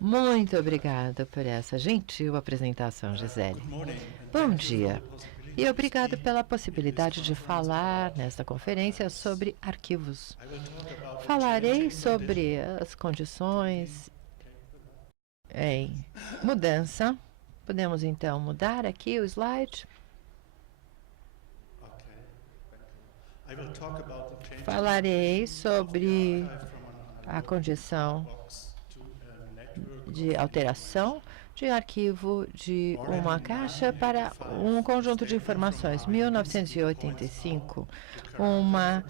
Muito obrigada por essa gentil apresentação, Gisele. Bom dia. E obrigado pela possibilidade de falar nesta conferência sobre arquivos. Falarei sobre as condições em mudança. Podemos, então, mudar aqui o slide? Falarei sobre a condição de alteração de arquivo de uma caixa para um conjunto de informações. 1985, uma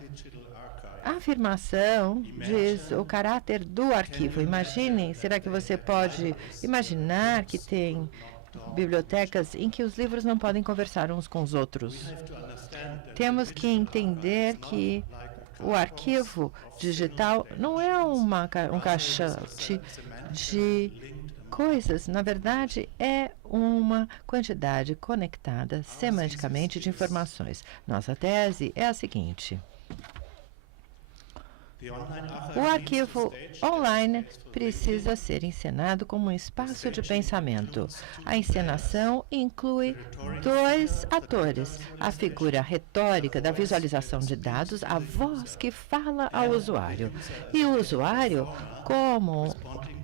afirmação diz o caráter do arquivo. Imaginem, será que você pode imaginar que tem bibliotecas em que os livros não podem conversar uns com os outros? Temos que entender que o arquivo digital não é um caixote de coisas. Na verdade, é uma quantidade conectada semanticamente de informações. Nossa tese é a seguinte: o arquivo online precisa ser encenado como um espaço de pensamento. A encenação inclui dois atores: a figura retórica da visualização de dados, a voz que fala ao usuário, e o usuário como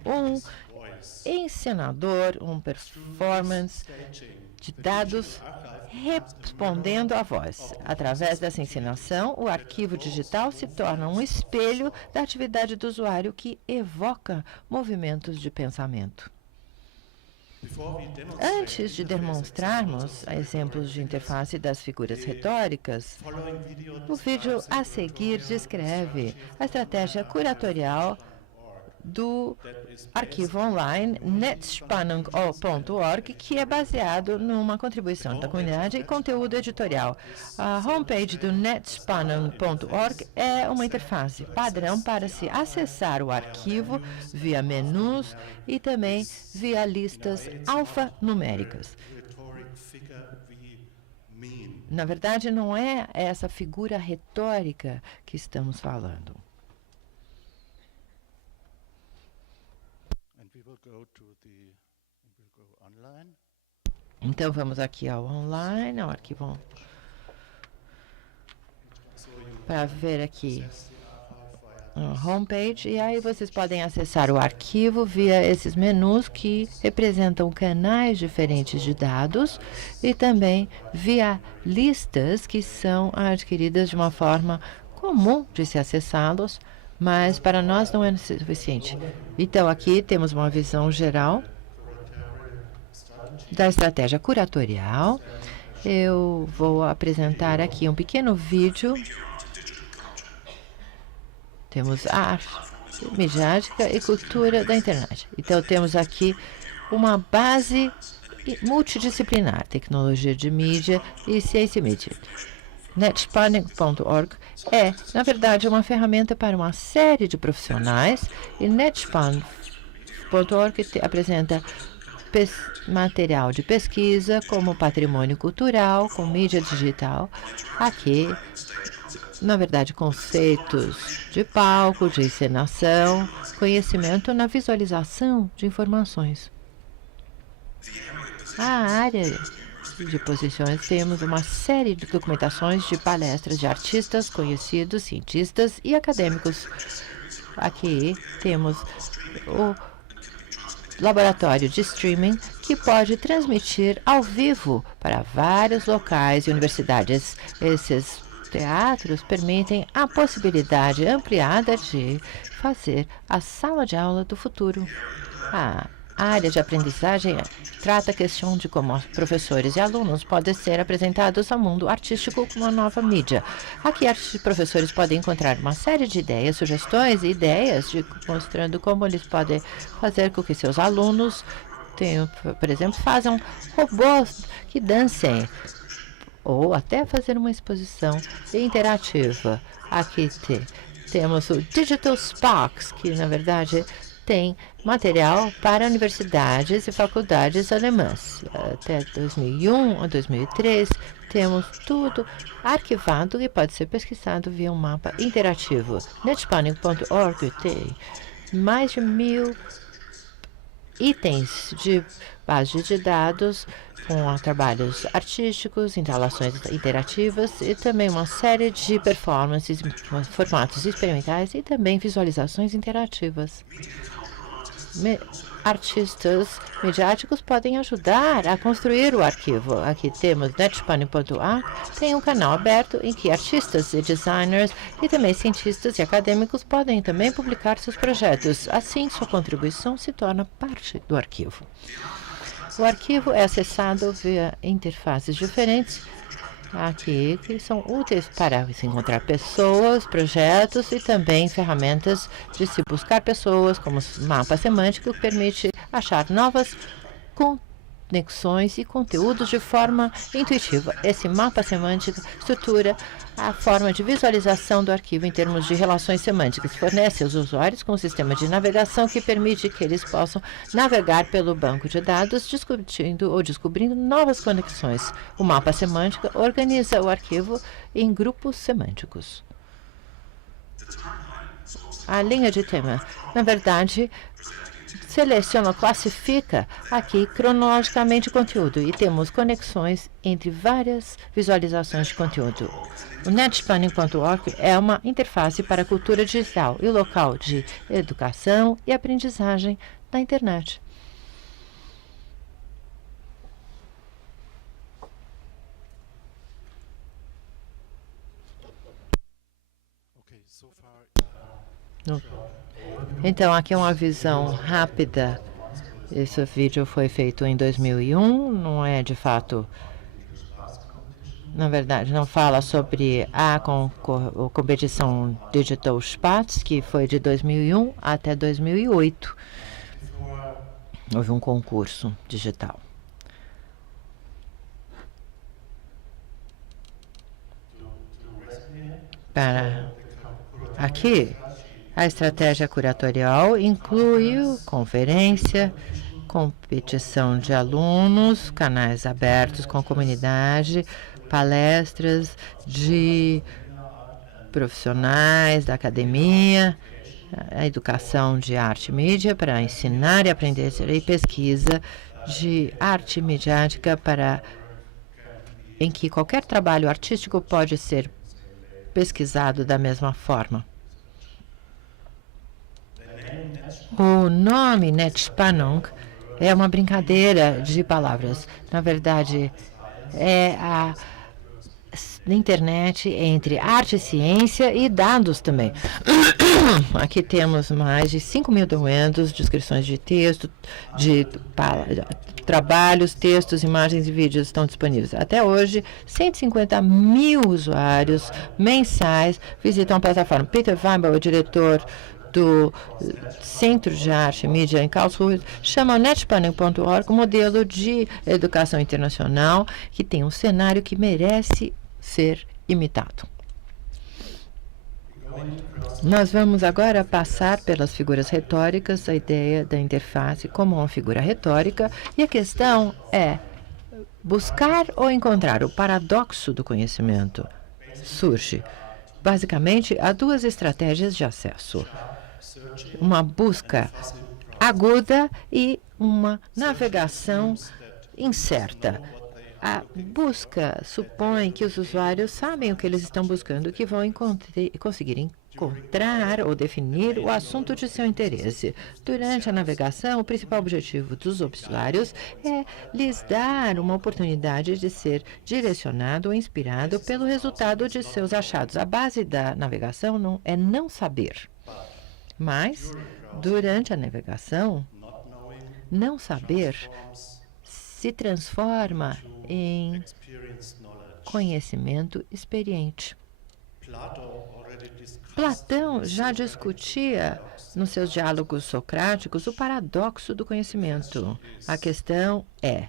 um encenador, um performance de dados respondendo à voz. Através dessa encenação, o arquivo digital se torna um espelho da atividade do usuário que evoca movimentos de pensamento. Antes de demonstrarmos exemplos de interface das figuras retóricas, o vídeo a seguir descreve a estratégia curatorial do arquivo online netspannung.org, que é baseado numa contribuição da comunidade e conteúdo editorial. A homepage do netspannung.org é uma interface padrão para se acessar o arquivo via menus e também via listas alfanuméricas. Na verdade, não é essa figura retórica que estamos falando. Então, vamos aqui ao online, ao arquivo, para ver aqui a homepage. E aí vocês podem acessar o arquivo via esses menus que representam canais diferentes de dados e também via listas que são adquiridas de uma forma comum de se acessá-los, mas para nós não é suficiente. Então, aqui temos uma visão geral da estratégia curatorial. Eu vou apresentar aqui um pequeno vídeo. Temos arte, midiática e cultura da internet. Então, temos aqui uma base multidisciplinar, tecnologia de mídia e ciência mídia. Netspannung.org é, na verdade, uma ferramenta para uma série de profissionais, e netspannung.org apresenta material de pesquisa como patrimônio cultural, com mídia digital. Aqui, na verdade, conceitos de palco, de encenação, conhecimento na visualização de informações. A área de posições, temos uma série de documentações de palestras de artistas conhecidos, cientistas e acadêmicos. Aqui temos o laboratório de streaming, que pode transmitir ao vivo para vários locais e universidades. Esses teatros permitem a possibilidade ampliada de fazer a sala de aula do futuro. A área de aprendizagem trata a questão de como professores e alunos podem ser apresentados ao mundo artístico como uma nova mídia. Aqui, professores podem encontrar uma série de ideias, sugestões e ideias mostrando como eles podem fazer com que seus alunos por exemplo, façam robôs que dancem, ou até fazer uma exposição interativa. Aqui temos o Digital Sparks, que na verdade tem material para universidades e faculdades alemãs. Até 2001 ou 2003, temos tudo arquivado e pode ser pesquisado via um mapa interativo. Netspannung.org tem mais de 1.000 itens de base de dados com trabalhos artísticos, instalações interativas e também uma série de performances, formatos experimentais e também visualizações interativas. Artistas midiáticos podem ajudar a construir o arquivo. Aqui temos netspanning.org, tem um canal aberto em que artistas e designers e também cientistas e acadêmicos podem também publicar seus projetos. Assim, sua contribuição se torna parte do arquivo. O arquivo é acessado via interfaces diferentes aqui que são úteis para se encontrar pessoas, projetos e também ferramentas de se buscar pessoas, como mapa semântico, que permite achar novas conexões e conteúdos de forma intuitiva. Esse mapa semântico estrutura a forma de visualização do arquivo em termos de relações semânticas. Fornece aos usuários com um sistema de navegação que permite que eles possam navegar pelo banco de dados, discutindo ou descobrindo novas conexões. O mapa semântico organiza o arquivo em grupos semânticos. A linha de tema, na verdade, seleciona ou classifica aqui cronologicamente o conteúdo e temos conexões entre várias visualizações de conteúdo. O netspanning.org é uma interface para a cultura digital e local de educação e aprendizagem na internet. Então, aqui é uma visão rápida. Esse vídeo foi feito em 2001, não é de fato, na verdade, não fala sobre a competição Digital Spatz, que foi de 2001 até 2008. Houve um concurso digital. Para aqui, a estratégia curatorial inclui conferência, competição de alunos, canais abertos com a comunidade, palestras de profissionais da academia, a educação de arte e mídia para ensinar e aprender e pesquisa de arte midiática em que qualquer trabalho artístico pode ser pesquisado da mesma forma. O nome Netspanning é uma brincadeira de palavras. Na verdade, é a internet entre arte, ciência e dados também. Aqui temos mais de 5.000 documentos, descrições de texto, de trabalhos, textos, imagens e vídeos estão disponíveis. Até hoje, 150.000 usuários mensais visitam a plataforma. Peter Weinberg, o diretor do Centro de Arte e Mídia em Karlsruhe, chama o netspanning.org um modelo de educação internacional que tem um cenário que merece ser imitado. Nós vamos agora passar pelas figuras retóricas, a ideia da interface como uma figura retórica, e a questão é buscar ou encontrar o paradoxo do conhecimento. Surge, basicamente, há duas estratégias de acesso. Uma busca aguda e uma navegação incerta. A busca supõe que os usuários sabem o que eles estão buscando, que vão conseguir encontrar ou definir o assunto de seu interesse. Durante a navegação, o principal objetivo dos usuários é lhes dar uma oportunidade de ser direcionado ou inspirado pelo resultado de seus achados. A base da navegação é não saber. Mas, durante a navegação, não saber se transforma em conhecimento experiente. Platão já discutia nos seus diálogos socráticos o paradoxo do conhecimento. A questão é: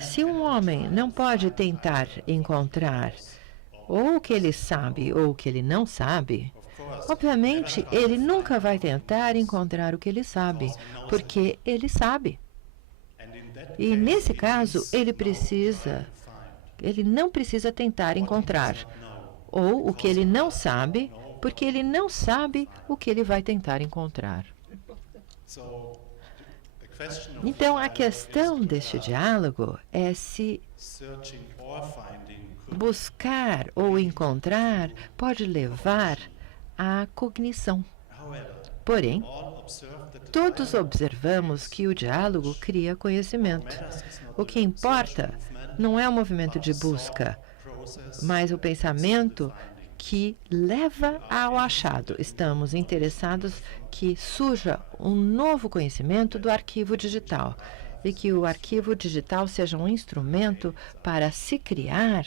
se um homem não pode tentar encontrar ou o que ele sabe ou o que ele não sabe, obviamente ele nunca vai tentar encontrar o que ele sabe, porque ele sabe. E nesse caso, ele não precisa tentar encontrar. Ou o que ele não sabe, porque ele não sabe o que ele vai tentar encontrar. Então, a questão deste diálogo é se buscar ou encontrar pode levar à cognição. Porém, todos observamos que o diálogo cria conhecimento. O que importa não é o movimento de busca, mas o pensamento que leva ao achado. Estamos interessados que surja um novo conhecimento do arquivo digital e que o arquivo digital seja um instrumento para se criar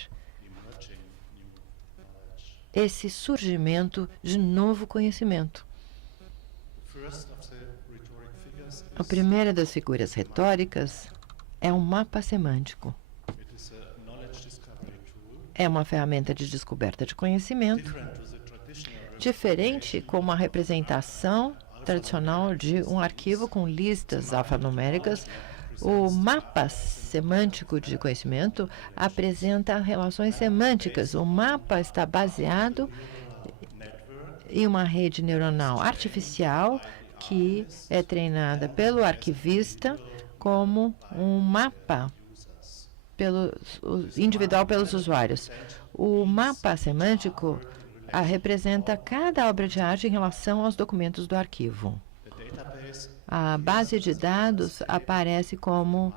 esse surgimento de novo conhecimento. A primeira das figuras retóricas é um mapa semântico. É uma ferramenta de descoberta de conhecimento, diferente como a representação tradicional de um arquivo com listas alfanuméricas. O mapa semântico de conhecimento apresenta relações semânticas. O mapa está baseado em uma rede neuronal artificial que é treinada pelo arquivista como um mapa individual pelos usuários. O mapa semântico representa cada obra de arte em relação aos documentos do arquivo. A base de dados aparece como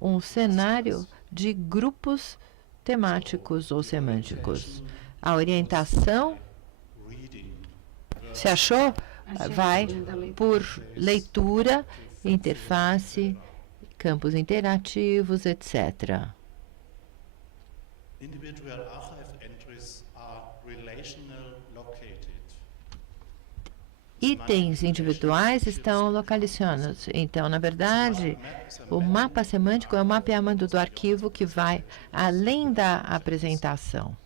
um cenário de grupos temáticos ou semânticos. A orientação, se achou, vai por leitura, interface, campos interativos, etc. Itens individuais estão localizados. Então, na verdade, o mapa semântico é o mapeamento do arquivo que vai além da apresentação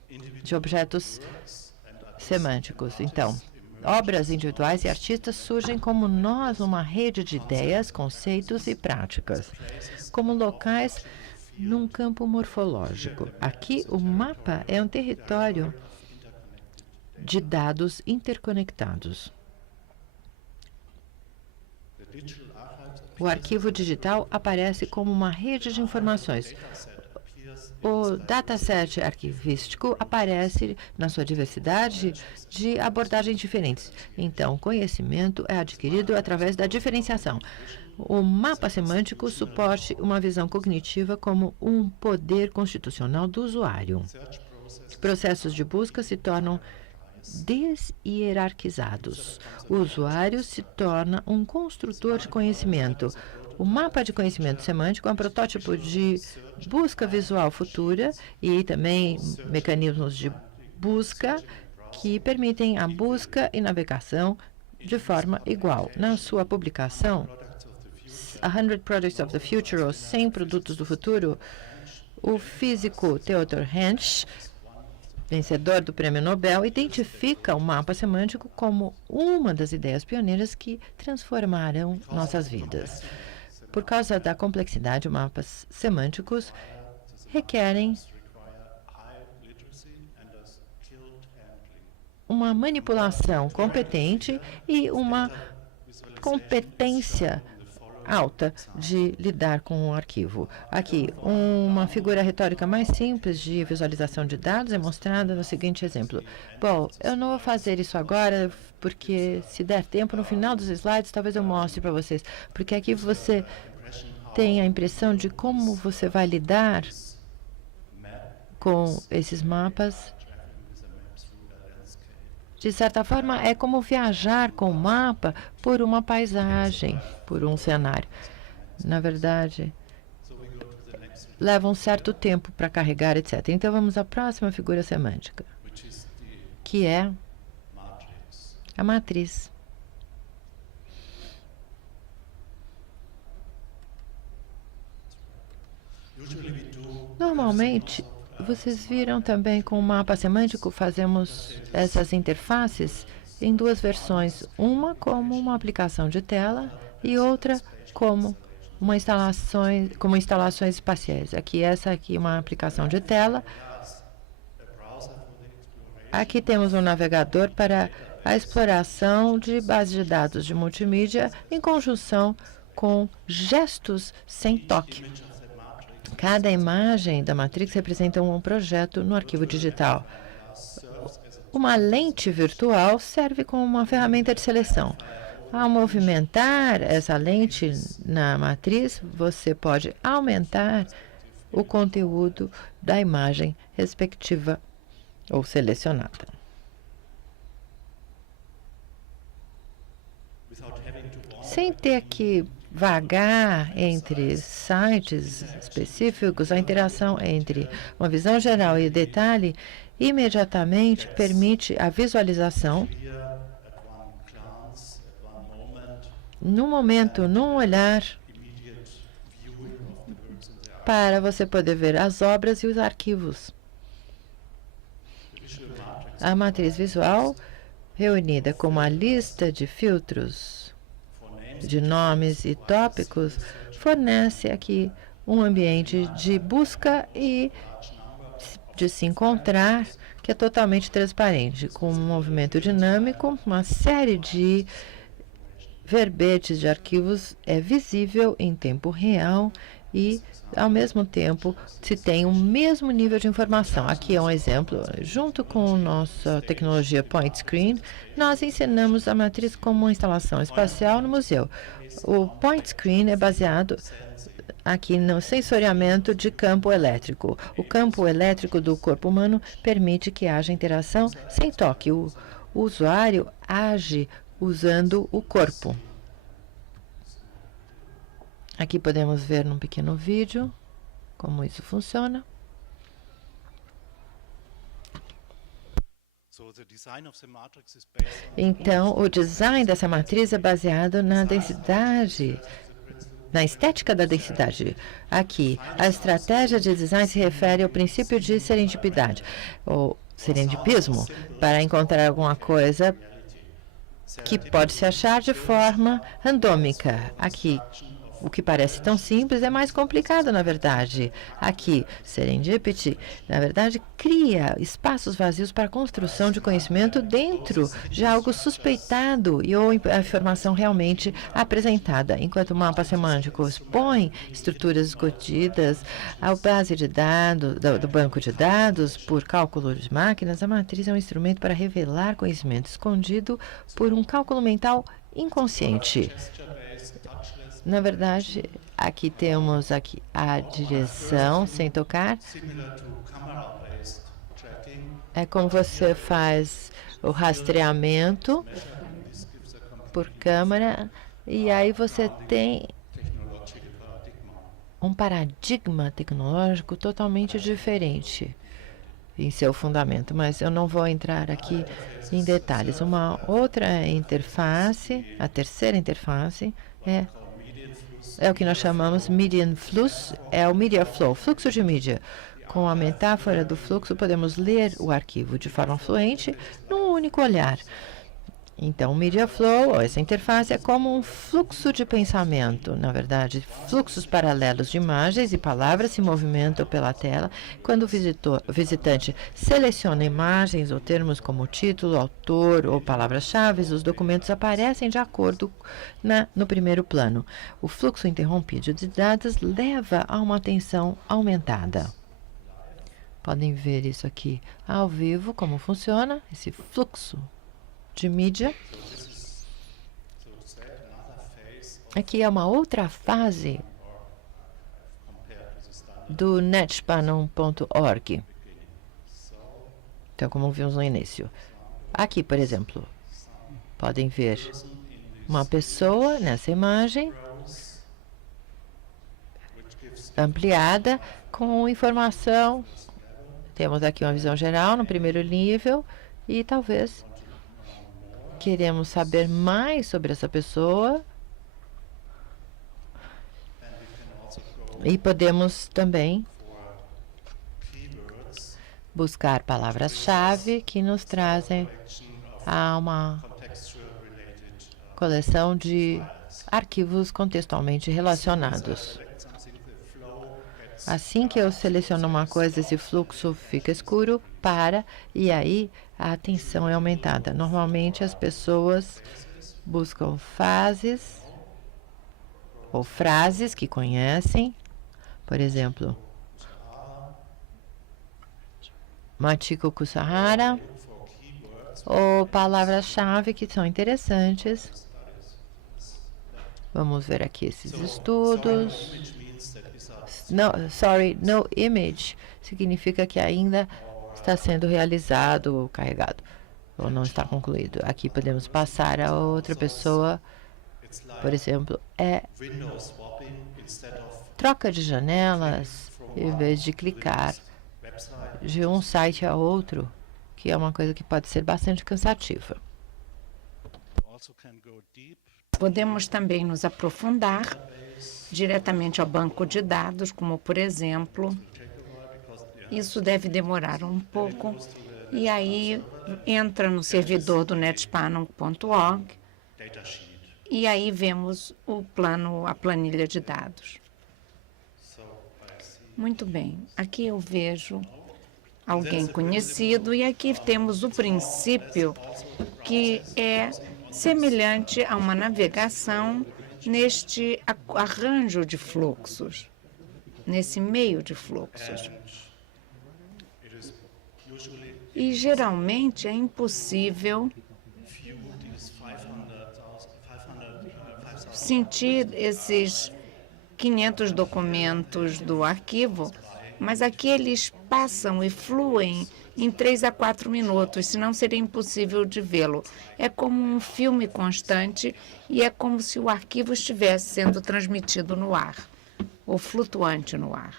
de objetos semânticos. Então, obras individuais e artistas surgem como nós, uma rede de ideias, conceitos e práticas, como locais num campo morfológico. Aqui, o mapa é um território de dados interconectados. O arquivo digital aparece como uma rede de informações. O dataset arquivístico aparece na sua diversidade de abordagens diferentes. Então, o conhecimento é adquirido através da diferenciação. O mapa semântico suporta uma visão cognitiva como um poder constitucional do usuário. Processos de busca se tornam deshierarquizados. O usuário se torna um construtor de conhecimento. O mapa de conhecimento semântico é um protótipo de busca visual futura e também mecanismos de busca que permitem a busca e navegação de forma igual. Na sua publicação, 100 Products of the Future, ou 100 produtos do futuro, o físico Theodor Hensch, vencedor do Prêmio Nobel, identifica o mapa semântico como uma das ideias pioneiras que transformarão nossas vidas. Por causa da complexidade, mapas semânticos requerem uma manipulação competente e uma competência alta de lidar com o arquivo. Aqui, uma figura retórica mais simples de visualização de dados é mostrada no seguinte exemplo. Bom, eu não vou fazer isso agora, porque se der tempo, no final dos slides, talvez eu mostre para vocês. Porque aqui você tem a impressão de como você vai lidar com esses mapas. De certa forma, é como viajar com o mapa por uma paisagem, por um cenário. Na verdade, leva um certo tempo para carregar, etc. Então, vamos à próxima figura semântica, que é a matriz. Normalmente, vocês viram também com o mapa semântico, fazemos essas interfaces em duas versões. Uma como uma aplicação de tela e outra como instalações espaciais. Essa aqui é uma aplicação de tela Aqui temos um navegador para a exploração de bases de dados de multimídia em conjunção com gestos sem toque. Cada imagem da matriz representa um projeto no arquivo digital. Uma lente virtual serve como uma ferramenta de seleção. Ao movimentar essa lente na matriz, você pode aumentar o conteúdo da imagem respectiva ou selecionada. Sem ter que vagar entre sites específicos, a interação entre uma visão geral e detalhe imediatamente permite a visualização num momento, num olhar, para você poder ver as obras e os arquivos. A matriz visual, reunida com uma lista de filtros de nomes e tópicos, fornece aqui um ambiente de busca e de se encontrar que é totalmente transparente, com um movimento dinâmico, uma série de verbetes de arquivos é visível em tempo real e, ao mesmo tempo, se tem o mesmo nível de informação. Aqui é um exemplo. Junto com nossa tecnologia Point Screen, nós ensinamos a matriz como uma instalação espacial no museu. O Point Screen é baseado aqui no sensoriamento de campo elétrico. O campo elétrico do corpo humano permite que haja interação sem toque. O usuário age usando o corpo. Aqui podemos ver num pequeno vídeo como isso funciona. Então, o design dessa matriz é baseado na densidade, na estética da densidade. Aqui, a estratégia de design se refere ao princípio de serendipidade, ou serendipismo, para encontrar alguma coisa que pode se achar de forma randômica. Aqui, o que parece tão simples é mais complicado, na verdade. Aqui, Serendipity, na verdade, cria espaços vazios para a construção de conhecimento dentro de algo suspeitado e ou a informação realmente apresentada. Enquanto o mapa semântico expõe estruturas escondidas à base de dados, do banco de dados por cálculo de máquinas, a matriz é um instrumento para revelar conhecimento escondido por um cálculo mental inconsciente. Na verdade, aqui temos a direção sem tocar. É como você faz o rastreamento por câmera e aí você tem um paradigma tecnológico totalmente diferente em seu fundamento, mas eu não vou entrar aqui em detalhes. Uma outra interface, a terceira interface, é o que nós chamamos Median Flux, é o Media Flow, fluxo de mídia. Com a metáfora do fluxo, podemos ler o arquivo de forma fluente num único olhar. Então, o Media Flow, essa interface, é como um fluxo de pensamento. Na verdade, fluxos paralelos de imagens e palavras se movimentam pela tela. Quando o visitante seleciona imagens ou termos como título, autor ou palavras-chave, os documentos aparecem de acordo no primeiro plano. O fluxo interrompido de dados leva a uma atenção aumentada. Podem ver isso aqui ao vivo, como funciona esse fluxo de mídia. Aqui é uma outra fase do netspanner.org. Então, como vimos no início. Aqui, por exemplo, podem ver uma pessoa nessa imagem ampliada com informação. Temos aqui uma visão geral no primeiro nível e talvez queremos saber mais sobre essa pessoa e podemos também buscar palavras-chave que nos trazem a uma coleção de arquivos contextualmente relacionados. Assim que eu seleciono uma coisa, esse fluxo fica escuro, para, e aí a atenção é aumentada. Normalmente as pessoas buscam fases ou frases que conhecem, por exemplo, Machiko Kusahara, ou palavras-chave que são interessantes. Vamos ver aqui esses estudos. No image significa que ainda está sendo realizado ou carregado, ou não está concluído. Aqui podemos passar a outra pessoa, por exemplo, troca de janelas, em vez de clicar de um site a outro, que é uma coisa que pode ser bastante cansativa. Podemos também nos aprofundar diretamente ao banco de dados, como por exemplo, isso deve demorar um pouco, e aí entra no servidor do netspanner.org e aí vemos a planilha de dados. Muito bem, aqui eu vejo alguém conhecido e aqui temos o princípio que é semelhante a uma navegação neste arranjo de fluxos, nesse meio de fluxos. E geralmente é impossível sentir esses 500 documentos do arquivo, mas aqui eles passam e fluem em 3 a 4 minutos, senão seria impossível de vê-lo. É como um filme constante e é como se o arquivo estivesse sendo transmitido no ar, ou flutuante no ar.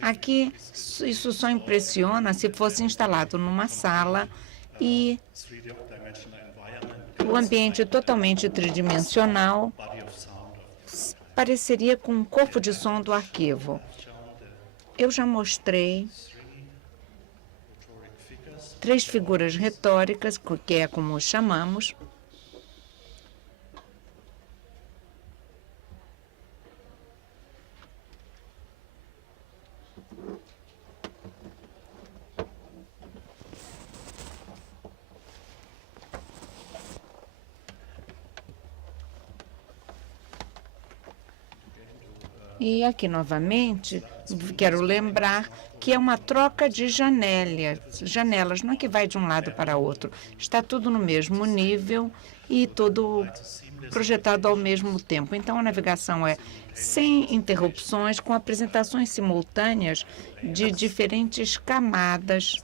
Aqui, isso só impressiona se fosse instalado numa sala e o ambiente totalmente tridimensional pareceria com o corpo de som do arquivo. Eu já mostrei 3 figuras retóricas, que é como chamamos. E aqui, novamente, quero lembrar que é uma troca de janelas, não é que vai de um lado para outro. Está tudo no mesmo nível e tudo projetado ao mesmo tempo. Então, a navegação é sem interrupções, com apresentações simultâneas de diferentes camadas.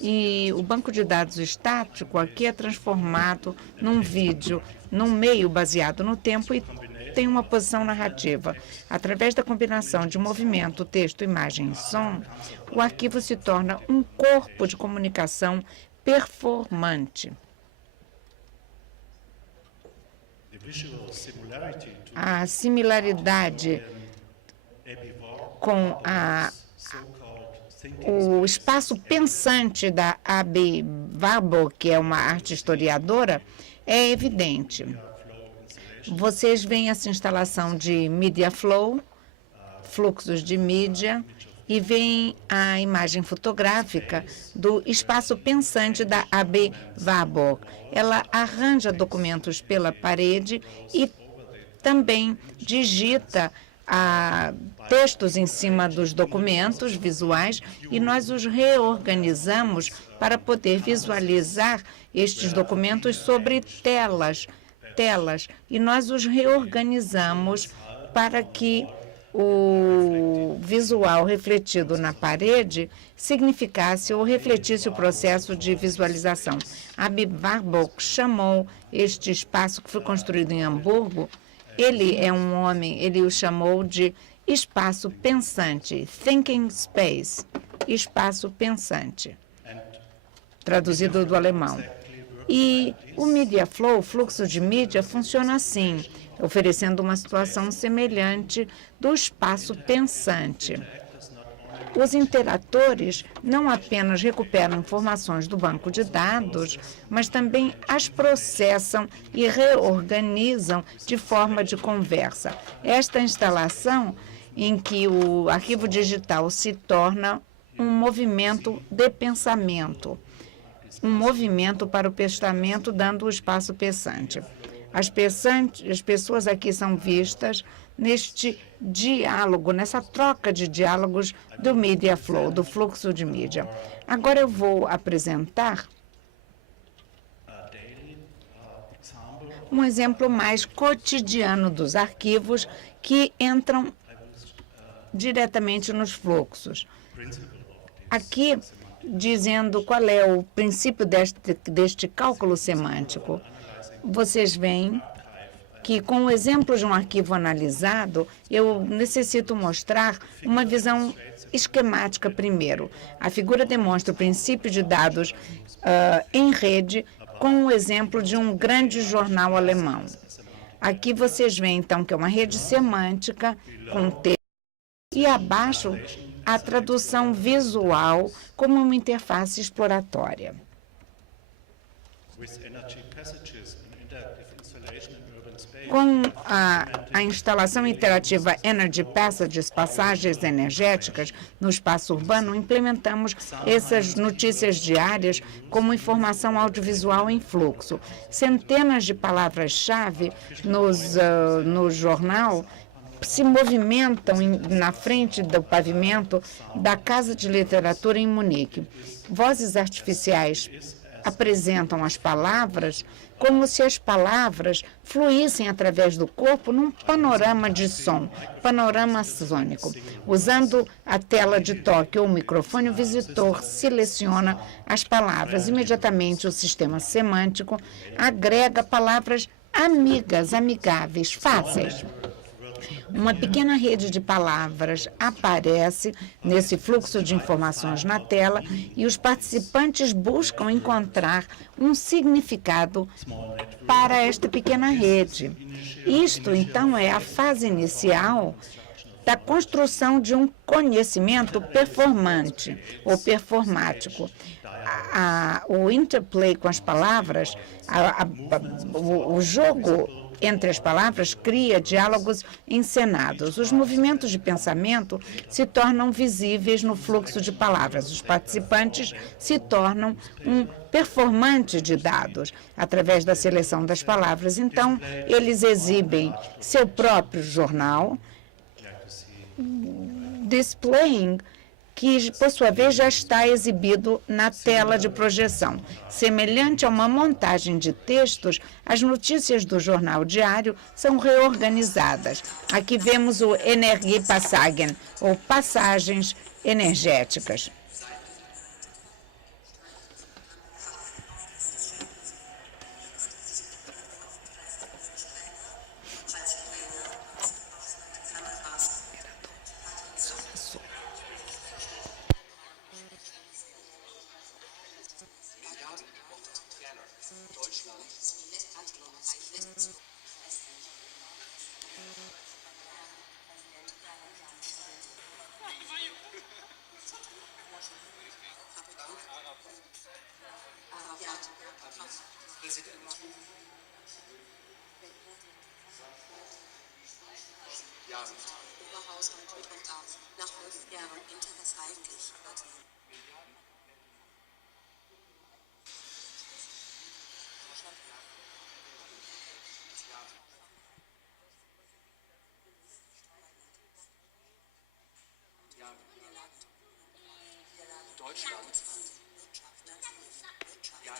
E o banco de dados estático aqui é transformado num vídeo, num meio baseado no tempo e tem uma posição narrativa. Através da combinação de movimento, texto, imagem e som, o arquivo se torna um corpo de comunicação performante. A similaridade com o espaço pensante da Abby Warburg, que é uma arte historiadora, é evidente. Vocês veem essa instalação de Media Flow, fluxos de mídia, e veem a imagem fotográfica do espaço pensante da Abby Warburg. Ela arranja documentos pela parede e também digita textos em cima dos documentos visuais e nós os reorganizamos para poder visualizar estes documentos sobre telas, e nós os reorganizamos para que o visual refletido na parede significasse ou refletisse o processo de visualização. A Abby Warburg chamou este espaço que foi construído em Hamburgo, ele é um homem, ele o chamou de espaço pensante, thinking space. espaço pensante, traduzido do alemão. E o Media Flow, o fluxo de mídia, funciona assim, oferecendo uma situação semelhante do espaço pensante. Os interatores não apenas recuperam informações do banco de dados, mas também as processam e reorganizam de forma de conversa. Esta instalação em que o arquivo digital se torna um movimento de pensamento, um movimento para o pensamento, dando o espaço pensante. As pessoas aqui são vistas neste diálogo, nessa troca de diálogos do Media Flow, do fluxo de mídia. Agora eu vou apresentar um exemplo mais cotidiano dos arquivos que entram diretamente nos fluxos. Aqui, dizendo qual é o princípio deste cálculo semântico. Vocês veem que, com o exemplo de um arquivo analisado, eu necessito mostrar uma visão esquemática primeiro. A figura demonstra o princípio de dados em rede com o exemplo de um grande jornal alemão. Aqui vocês veem, então, que é uma rede semântica com texto e abaixo a tradução visual como uma interface exploratória. Com a instalação interativa Energy Passages, passagens energéticas, no espaço urbano, implementamos essas notícias diárias como informação audiovisual em fluxo. Centenas de palavras-chave no jornal se movimentam na frente do pavimento da Casa de Literatura em Munique. Vozes artificiais apresentam as palavras como se as palavras fluíssem através do corpo num panorama de som, panorama sônico. Usando a tela de toque ou o microfone, o visitor seleciona as palavras. Imediatamente, o sistema semântico agrega palavras amigas, amigáveis, fáceis. Uma pequena rede de palavras aparece nesse fluxo de informações na tela e os participantes buscam encontrar um significado para esta pequena rede. Isto, então, é a fase inicial da construção de um conhecimento performante ou performático. O interplay com as palavras, o jogo entre as palavras cria diálogos encenados. Os movimentos de pensamento se tornam visíveis no fluxo de palavras. Os participantes se tornam um performante de dados através da seleção das palavras. Então, eles exibem seu próprio jornal, displaying, que, por sua vez, já está exibido na tela de projeção. Semelhante a uma montagem de textos, as notícias do jornal diário são reorganizadas. Aqui vemos o Energiepassagen, ou passagens energéticas. Oberhaushalt und auf nach 11 Jahren Interesse eigentlich. Deutschland. Ja.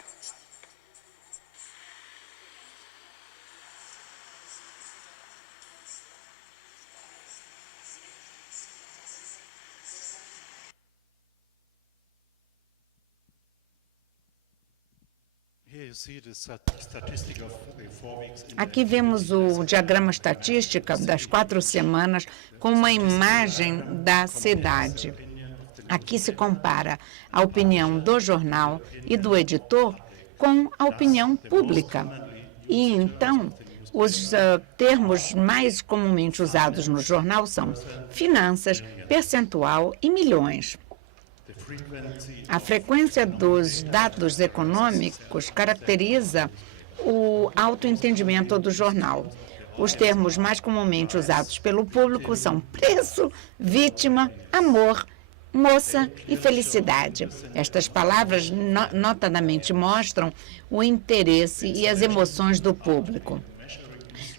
Aqui vemos o diagrama estatístico das 4 semanas com uma imagem da cidade. Aqui se compara a opinião do jornal e do editor com a opinião pública. E então, os termos mais comumente usados no jornal são finanças, percentual e milhões. A frequência dos dados econômicos caracteriza o autoentendimento do jornal. Os termos mais comumente usados pelo público são preço, vítima, amor, moça e felicidade. Estas palavras notadamente mostram o interesse e as emoções do público.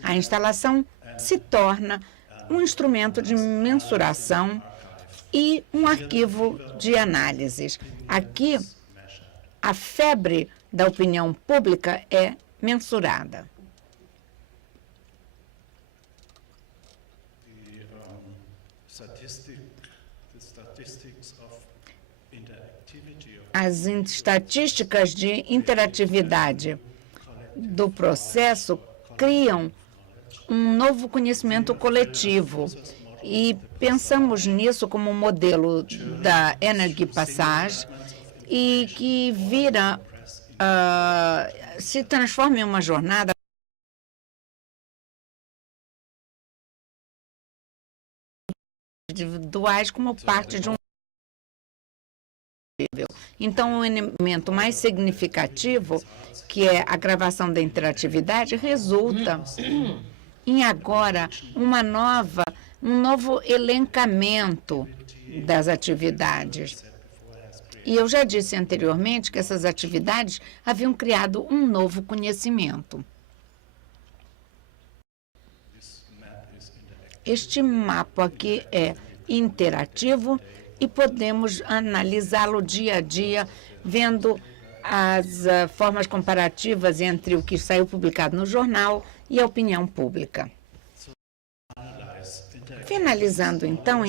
A instalação se torna um instrumento de mensuração e um arquivo de análises. Aqui, a febre da opinião pública é mensurada. As estatísticas de interatividade do processo criam um novo conhecimento coletivo e pensamos nisso como um modelo da Energy Passage e que se transforma em uma jornada individuais como parte de um. Então, o elemento mais significativo, que é a gravação da interatividade, resulta em agora um novo elencamento das atividades. E eu já disse anteriormente que essas atividades haviam criado um novo conhecimento. Este mapa aqui é interativo e podemos analisá-lo dia a dia, vendo as formas comparativas entre o que saiu publicado no jornal e a opinião pública. Finalizando, então,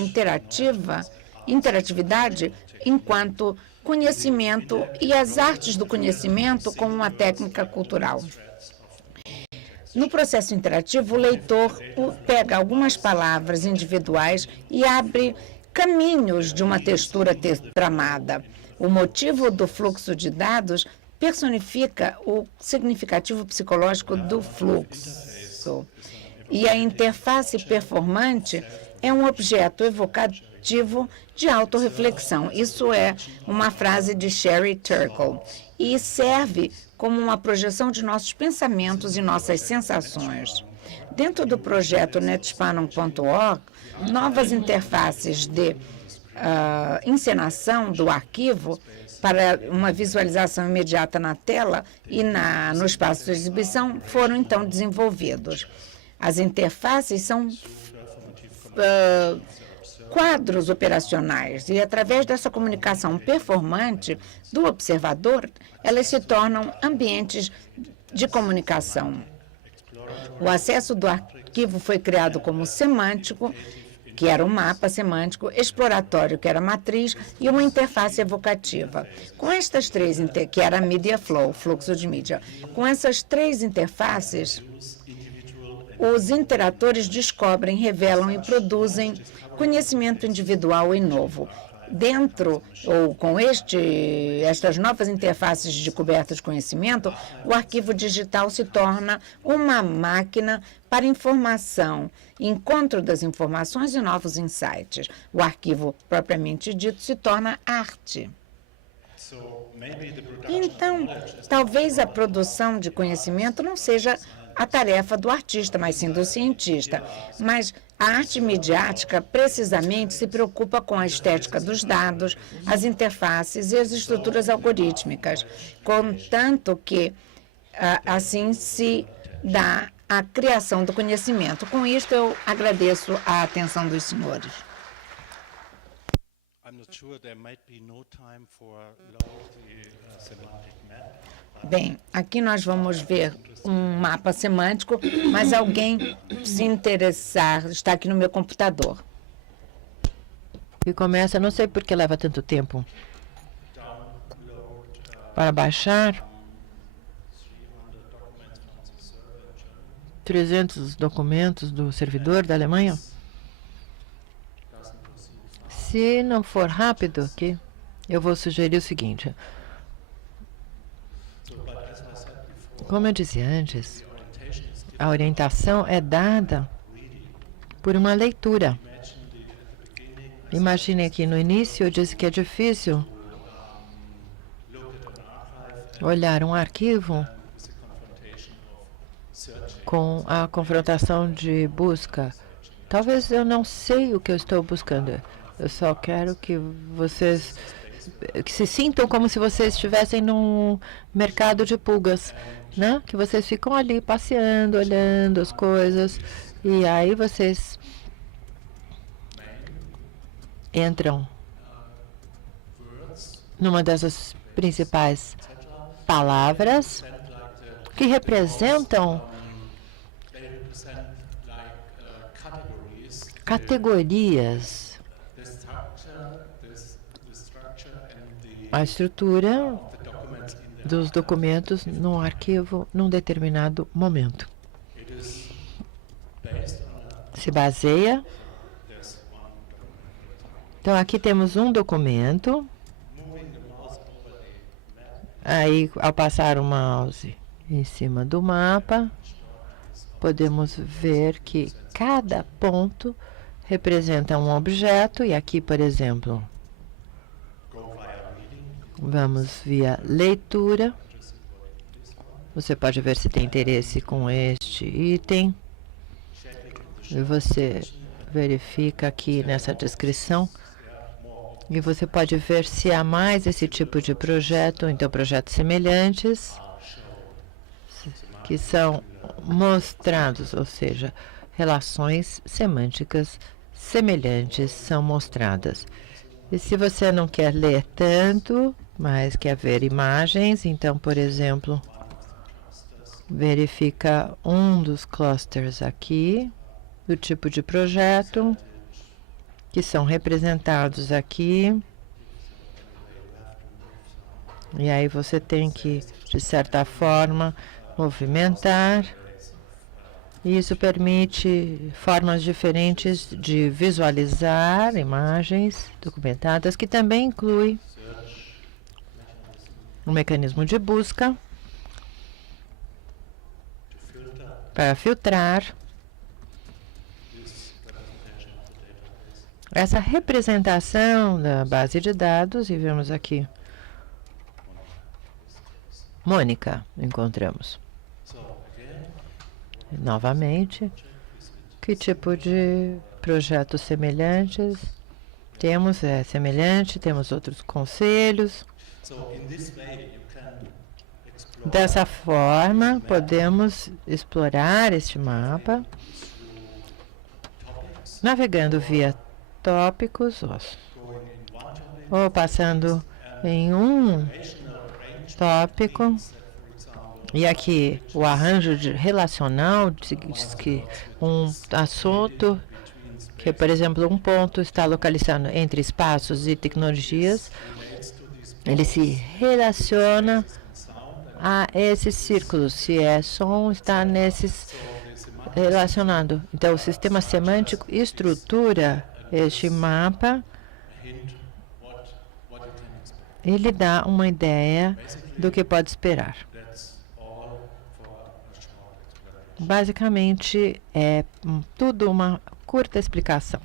interatividade enquanto conhecimento e as artes do conhecimento como uma técnica cultural. No processo interativo, o leitor pega algumas palavras individuais e abre caminhos de uma textura tramada. O motivo do fluxo de dados personifica o significativo psicológico do fluxo. E a interface performante é um objeto evocativo de autorreflexão. Isso é uma frase de Sherry Turkle e serve como uma projeção de nossos pensamentos e nossas sensações. Dentro do projeto netspanning.org, novas interfaces de encenação do arquivo para uma visualização imediata na tela e no espaço de exibição foram, então, desenvolvidos. As interfaces são quadros operacionais e, através dessa comunicação performante do observador, elas se tornam ambientes de comunicação. O acesso do arquivo foi criado como semântico, que era um mapa semântico, exploratório, que era a matriz, e uma interface evocativa. Com estas três, que era a Media Flow, fluxo de mídia. Com essas três interfaces, os interatores descobrem, revelam e produzem conhecimento individual e novo. Dentro, ou com estas novas interfaces de coberta de conhecimento, o arquivo digital se torna uma máquina para informação, encontro das informações e novos insights. O arquivo, propriamente dito, se torna arte. Então, talvez a produção de conhecimento não seja a tarefa do artista, mas sim do cientista. Mas a arte midiática, precisamente, se preocupa com a estética dos dados, as interfaces e as estruturas algorítmicas, contanto que assim se dá a criação do conhecimento. Com isto, eu agradeço a atenção dos senhores. Bem, aqui nós vamos ver um mapa semântico, mas alguém se interessar, está aqui no meu computador. E começa, não sei por que leva tanto tempo para baixar 300 documentos do servidor da Alemanha. Se não for rápido aqui, eu vou sugerir o seguinte. Como eu disse antes, a orientação é dada por uma leitura. Imagine que no início eu disse que é difícil olhar um arquivo com a confrontação de busca. Talvez eu não sei o que eu estou buscando. Eu só quero que vocês que se sintam como se vocês estivessem num mercado de pulgas, né? Que vocês ficam ali passeando, olhando as coisas, e aí vocês entram numa dessas principais palavras que representam categorias. A estrutura dos documentos num arquivo num determinado momento. Se baseia. Então, aqui temos um documento. Aí, ao passar o mouse em cima do mapa, podemos ver que cada ponto representa um objeto. E aqui, por exemplo, vamos via leitura. Você pode ver se tem interesse com este item. E você verifica aqui nessa descrição. E você pode ver se há mais esse tipo de projeto, ou então projetos semelhantes, que são mostrados, ou seja, relações semânticas semelhantes são mostradas. E se você não quer ler tanto, mas quer ver imagens, então, por exemplo, verifica um dos clusters aqui, do tipo de projeto, que são representados aqui. E aí você tem que, de certa forma, movimentar. E isso permite formas diferentes de visualizar imagens documentadas, que também inclui um mecanismo de busca para filtrar essa representação da base de dados. E vemos aqui Mônica, encontramos. Novamente, que tipo de projetos semelhantes temos? É semelhante, temos outros conselhos. Dessa forma, podemos explorar este mapa navegando via tópicos ou passando em um tópico. E aqui o arranjo relacional diz que um assunto, que por exemplo um ponto está localizado entre espaços e tecnologias, ele se relaciona a esses círculos. Se é som, está nesses relacionado. Então o sistema semântico estrutura este mapa. Ele dá uma ideia do que pode esperar. Basicamente, é tudo uma curta explicação.